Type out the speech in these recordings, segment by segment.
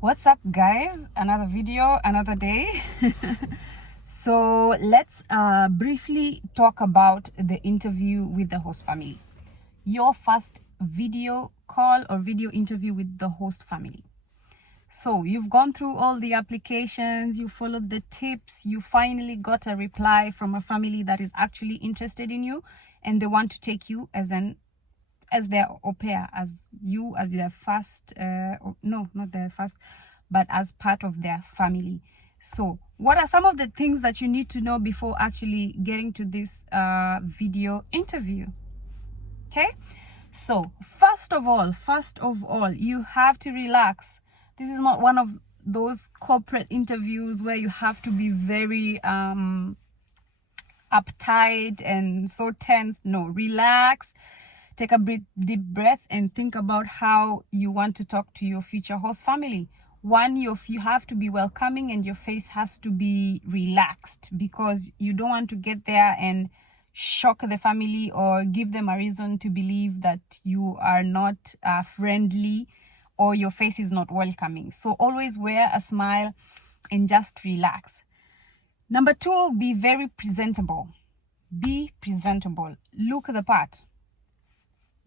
What's up, guys? Another video, another day. So let's briefly talk about the interview with the host family. Your first video call or video interview with the host family. So you've gone through all the applications, you followed the tips, you finally got a reply from a family that is actually interested in you, and they want to take you as their au pair, as their first, no, not their first, but as part of their family. So what are some of the things that you need to know before actually getting to this video interview? Okay, so first of all, you have to relax. This is not one of those corporate interviews where you have to be very uptight and so tense. No, relax. Take a deep breath and think about how you want to talk to your future host family. One, you have to be welcoming and your face has to be relaxed, because you don't want to get there and shock the family or give them a reason to believe that you are not friendly or your face is not welcoming. So always wear a smile and just relax. Number 2, be very presentable. Be presentable. Look the part.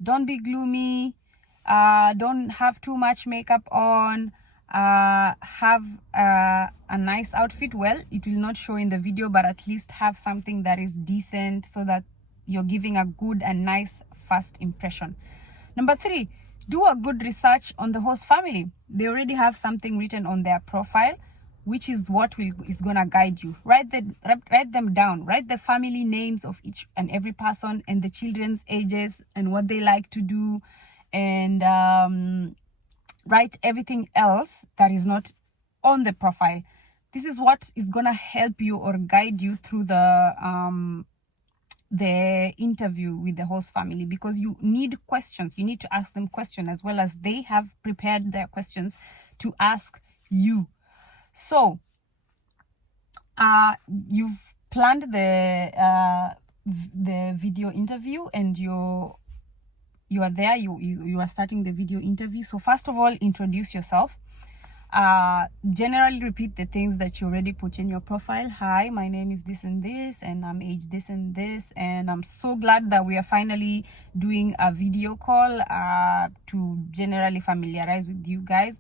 Don't be gloomy. Don't have too much makeup on. Have a nice outfit. Well, it will not show in the video, but at least have something that is decent so that you're giving a good and nice first impression. Number 3, do a good research on the host family. They already have something written on their profile, which is what is gonna guide you. Write them down. Write the family names of each and every person and the children's ages and what they like to do, and write everything else that is not on the profile. This is what is gonna help you or guide you through the interview with the host family, because you need questions. You need to ask them questions as well as they have prepared their questions to ask you. So you've planned the video interview and you are there, you are starting the video interview. So first of all, introduce yourself. Generally repeat the things that you already put in your profile. Hi, my name is this and this, and I'm age this and this, and I'm so glad that we are finally doing a video call to generally familiarize with you guys.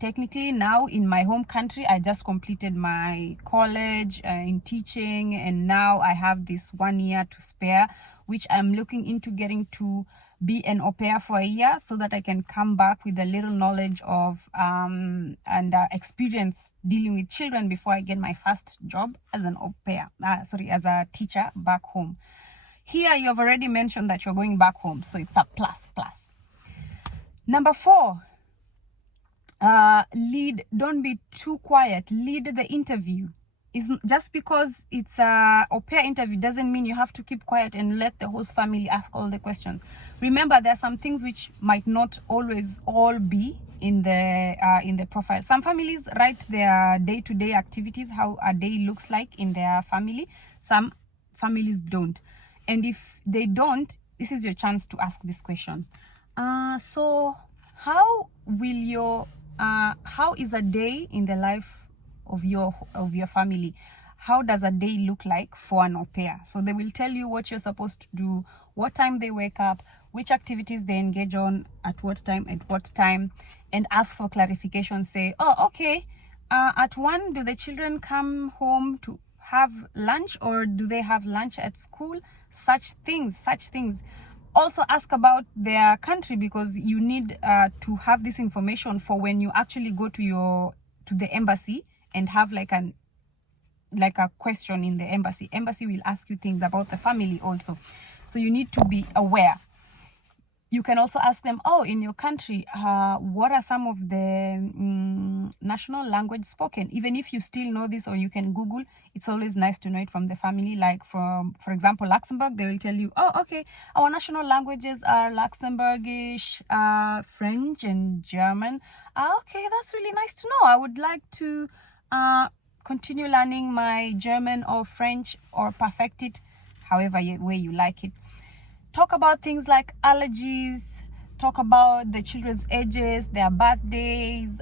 Technically now in my home country, I just completed my college in teaching, and now I have this 1 year to spare, which I'm looking into getting to be an au pair for a year, so that I can come back with a little knowledge of and experience dealing with children before I get my first job as an au pair, as a teacher back home. Here you have already mentioned that you're going back home, so it's a plus. Number 4, lead. Don't be too quiet. Lead the interview. Just because it's a au pair interview doesn't mean you have to keep quiet and let the host family ask all the questions. Remember, there are some things which might not always all be in the profile. Some families write their day-to-day activities, how a day looks like in their family. Some families don't, and if they don't, this is your chance to ask this question. So how is a day in the life of your family? How does a day look like for an au pair? So they will tell you what you're supposed to do, what time they wake up, which activities they engage on, at what time, and ask for clarification. Say, oh, okay, at 1, do the children come home to have lunch, or do they have lunch at school? Such things. Also ask about their country, because you need to have this information for when you actually go to the embassy and have like a question in the embassy. Embassy will ask you things about the family also, so you need to be aware. You can also ask them, oh, in your country, what are some of the national language spoken? Even if you still know this, or you can Google, it's always nice to know it from the family. Like for example, Luxembourg, they will tell you, oh, okay, our national languages are Luxembourgish, French, and German. Okay, that's really nice to know. I would like to continue learning my German or French, or perfect it however way you like it. Talk about things like allergies, talk about the children's ages, their birthdays,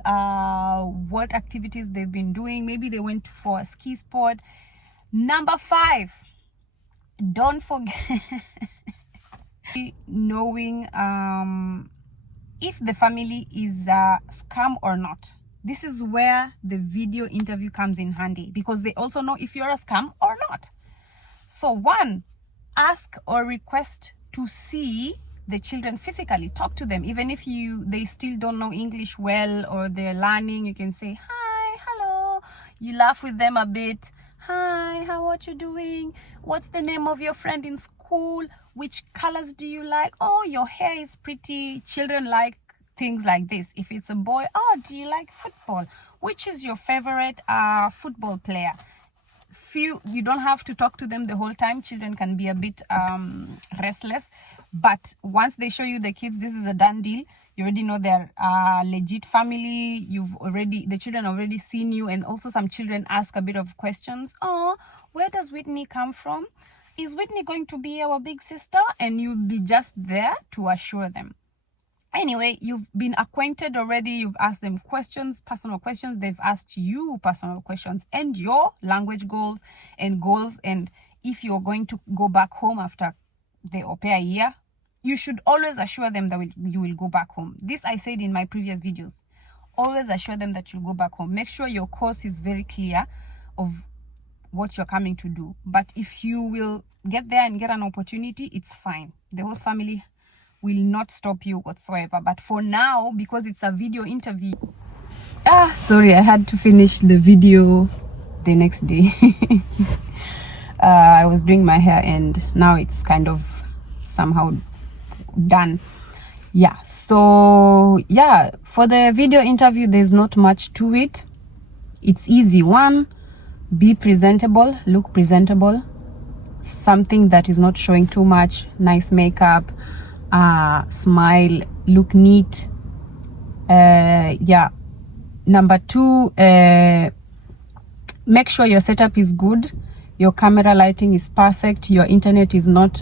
what activities they've been doing. Maybe they went for a ski sport. Number 5, don't forget knowing if the family is a scam or not. This is where the video interview comes in handy, because they also know if you're a scam or not. So 1, ask or request to see the children physically. Talk to them, even if they still don't know English well or they're learning. You can say hi, hello, you laugh with them a bit. Hi, how are you doing? What's the name of your friend in school? Which colors do you like? Oh, your hair is pretty. Children like things like this. If it's a boy, oh, do you like football? Which is your favorite football player? You don't have to talk to them the whole time. Children can be a bit restless, but once they show you the kids, this is a done deal. You already know they're legit family. The children already seen you, and also some children ask a bit of questions. Oh, where does Whitney come from? Is Whitney going to be our big sister? And you'll be just there to assure them. Anyway, you've been acquainted already. You've asked them questions, personal questions. They've asked you personal questions, and your language goals. And if you're going to go back home after the au pair year, you should always assure them that you will go back home. This I said in my previous videos. Always assure them that you'll go back home. Make sure your course is very clear of what you're coming to do. But if you will get there and get an opportunity, it's fine. The host family will not stop you whatsoever. But for now, because it's a video interview, sorry, I had to finish the video the next day. I was doing my hair and now it's kind of somehow done. Yeah, so yeah, for the video interview, there's not much to it. It's easy. 1, be presentable, look presentable, something that is not showing too much, nice makeup, smile, look neat. Yeah. Number 2, make sure your setup is good, your camera lighting is perfect, your internet is not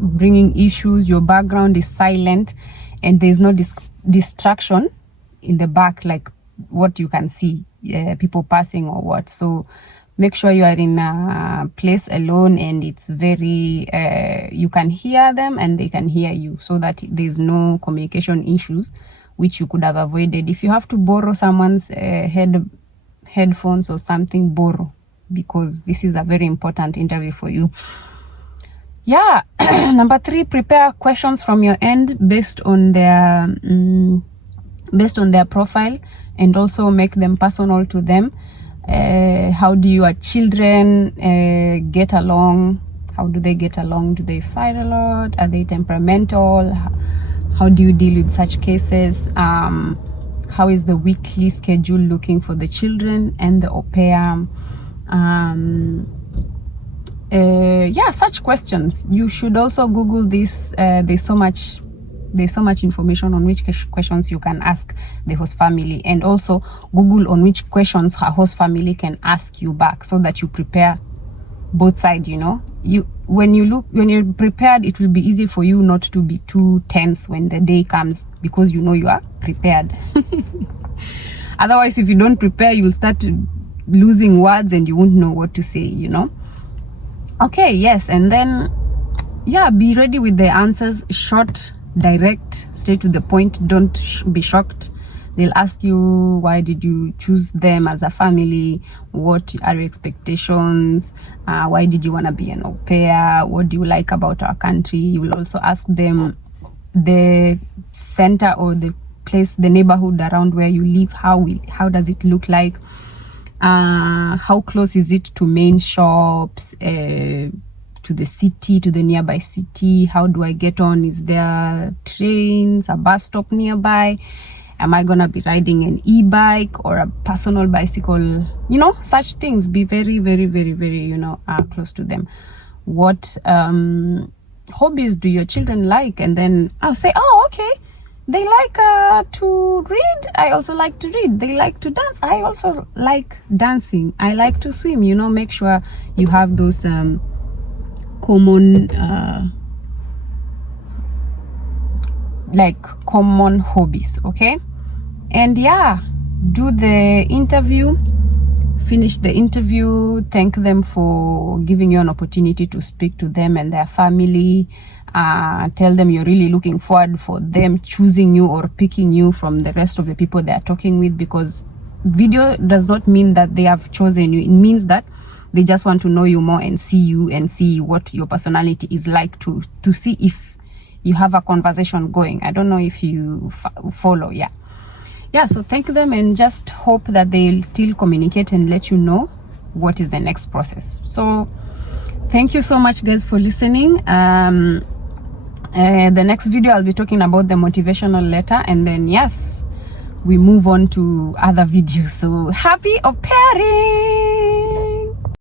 bringing issues, your background is silent, and there's no distraction in the back, like what you can see, people passing or what. So make sure you are in a place alone and it's very you can hear them and they can hear you, so that there's no communication issues which you could have avoided. If you have to borrow someone's headphones or something, borrow, because this is a very important interview for you. Yeah. Number 3, prepare questions from your end based on their profile, and also make them personal to them. How do your children get along? How do they get along? Do they fight a lot? Are they temperamental? How do you deal with such cases? How is the weekly schedule looking for the children and the au pair? Yeah, such questions. You should also Google this. There's so much information on which questions you can ask the host family, and also Google on which questions a host family can ask you back, so that you prepare both sides. When you're prepared, it will be easy for you not to be too tense when the day comes, because you know you are prepared. Otherwise, if you don't prepare, you will start losing words and you won't know what to say, Okay, yes. And then, yeah, be ready with the answers. Short, direct, straight to the point. Don't be shocked. They'll ask you, why did you choose them as a family? What are your expectations? Why did you want to be an au pair? What do you like about our country? You will also ask them the center or the place, the neighborhood around where you live. How does it look like? How close is it to main shops, to the city, to the nearby city? How do I get on? Is there trains, a bus stop nearby? Am I gonna be riding an e-bike or a personal bicycle? Such things. Be very, very, very, very, close to them. What hobbies do your children like? And then I'll say, oh, okay, they like to read. I also like to read. They like to dance. I also like dancing. I like to swim. Make sure you have those common like common hobbies. Okay, and yeah, do the interview, finish the interview, thank them for giving you an opportunity to speak to them and their family. Tell them you're really looking forward for them choosing you or picking you from the rest of the people they're talking with, because video does not mean that they have chosen you. It means that they just want to know you more and see you and see what your personality is like, to see if you have a conversation going. I don't know if you follow. Yeah, so thank them and just hope that they'll still communicate and let you know what is the next process. So thank you so much, guys, for listening. The next video I'll be talking about the motivational letter, and then yes, we move on to other videos. So happy au pairing!